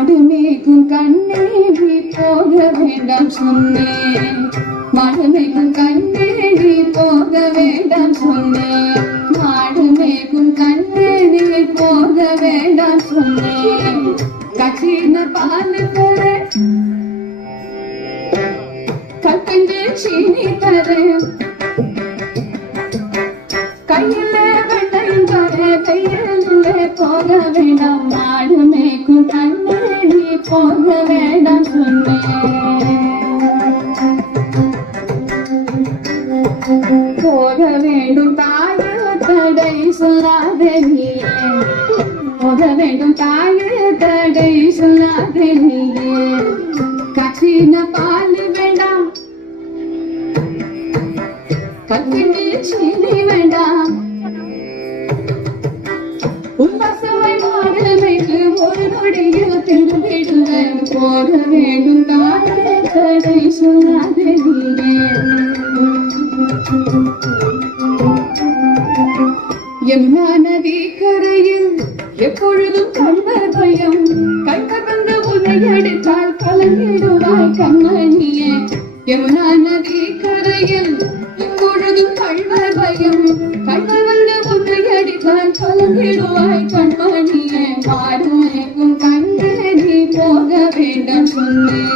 மாடு மேய்க்கும் கண்ணே நீ போக வேண்டாம் சொன்னேன். மாடு மேய்க்கும் கண்ணே நீ போக வேண்டாம் சொன்னேன். மாடு மேய்க்கும் கண்ணே நீ போக வேண்டாம் சொன்னேன். கச்சின பால் தர கட்டஞ்சு சீனி தர கையில வெண்ணையும் தர கையிலே போக வேண்டாம். மாடு மேய்க்கும் கண்ணே நீ போக வேண்டாம் சொன்னேன். போக வேண்டும் தாயே தடை சொல்லாதே நீயே. போக வேண்டும் தாயே தடை சொல்லாதே நீயே. கச்சின பால் வேண்டாம் கத்திட்டு சீனி வேண்டாம். உன்பசமை மாடு மேய்த்து ஒரு நொடியில் திரும்பிடுவேன். போக வேண்டும் தாயே தடை சொல்லாதே நீயே. யமுனா நதி கரையில் எப்பொழுதும் கண்வர் பயம். கண்வர் வந்து உன்னை அடித்தால் கலங்கிடுவாய் கண்மணியே. யமுனா நதி கரையில் எப்பொழுதும் கண்வர் பயம். கண்வர் வந்து உன்னை அடித்தால் கலங்கிடுவாய் கண்மணியே. மாடு மேய்க்கும் கண்ணே நீ போக வேண்டாம் சொன்னேன்.